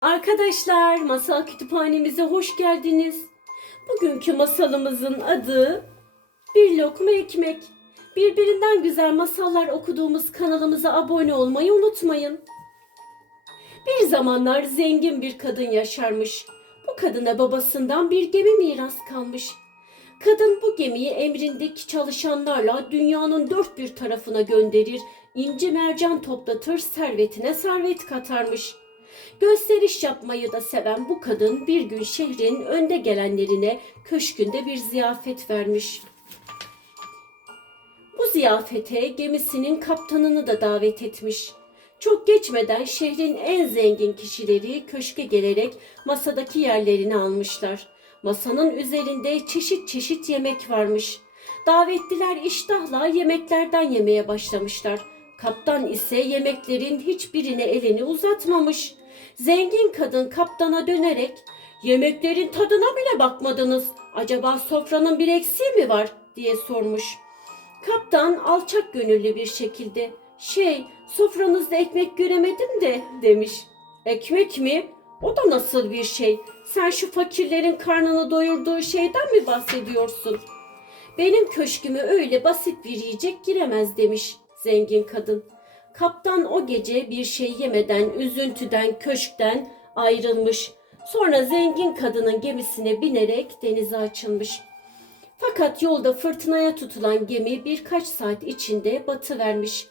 Arkadaşlar, masal kütüphanemize hoş geldiniz. Bugünkü masalımızın adı Bir Lokma Ekmek. Birbirinden güzel masallar okuduğumuz kanalımıza abone olmayı unutmayın. Bir zamanlar zengin bir kadın yaşarmış. Bu kadına babasından bir gemi miras kalmış. Kadın bu gemiyi emrindeki çalışanlarla dünyanın dört bir tarafına gönderir, ince mercan toplatır, servetine servet katarmış. Gösteriş yapmayı da seven bu kadın bir gün şehrin önde gelenlerine köşkünde bir ziyafet vermiş. Bu ziyafete gemisinin kaptanını da davet etmiş. Çok geçmeden şehrin en zengin kişileri köşke gelerek masadaki yerlerini almışlar. Masanın üzerinde çeşit çeşit yemek varmış. Davetliler iştahla yemeklerden yemeye başlamışlar. Kaptan ise yemeklerin hiçbirine elini uzatmamış. Zengin kadın kaptana dönerek yemeklerin tadına bile bakmadınız. Acaba sofranın bir eksiği mi var diye sormuş. Kaptan alçak gönüllü bir şekilde şey sofranızda ekmek göremedim de demiş. Ekmek mi? O da nasıl bir şey? Sen şu fakirlerin karnını doyurduğu şeyden mi bahsediyorsun? Benim köşküme öyle basit bir yiyecek giremez demiş zengin kadın. Kaptan o gece bir şey yemeden üzüntüden köşkten ayrılmış. Sonra zengin kadının gemisine binerek denize açılmış. Fakat yolda fırtınaya tutulan gemi birkaç saat içinde batıvermiş.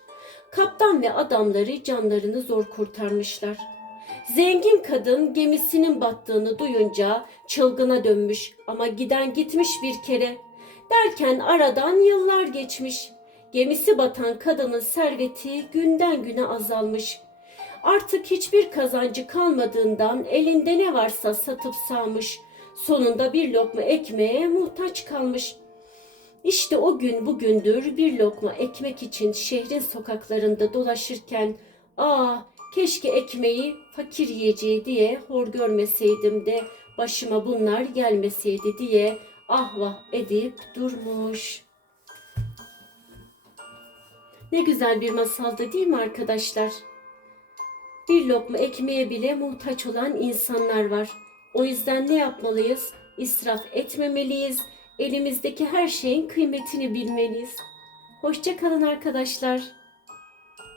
Kaptan ve adamları canlarını zor kurtarmışlar. Zengin kadın gemisinin battığını duyunca çılgına dönmüş ama giden gitmiş bir kere. Derken aradan yıllar geçmiş. Gemisi batan kadının serveti günden güne azalmış. Artık hiçbir kazancı kalmadığından elinde ne varsa satıp sağmış. Sonunda bir lokma ekmeğe muhtaç kalmış. İşte o gün bugündür bir lokma ekmek için şehrin sokaklarında dolaşırken ''Aa keşke ekmeği fakir yiyeceği diye hor görmeseydim de başıma bunlar gelmeseydi diye ah vah edip durmuş.'' Ne güzel bir masaldı değil mi arkadaşlar? Bir lokma ekmeğe bile muhtaç olan insanlar var. O yüzden ne yapmalıyız? İsraf etmemeliyiz. Elimizdeki her şeyin kıymetini bilmeliyiz. Hoşça kalın arkadaşlar.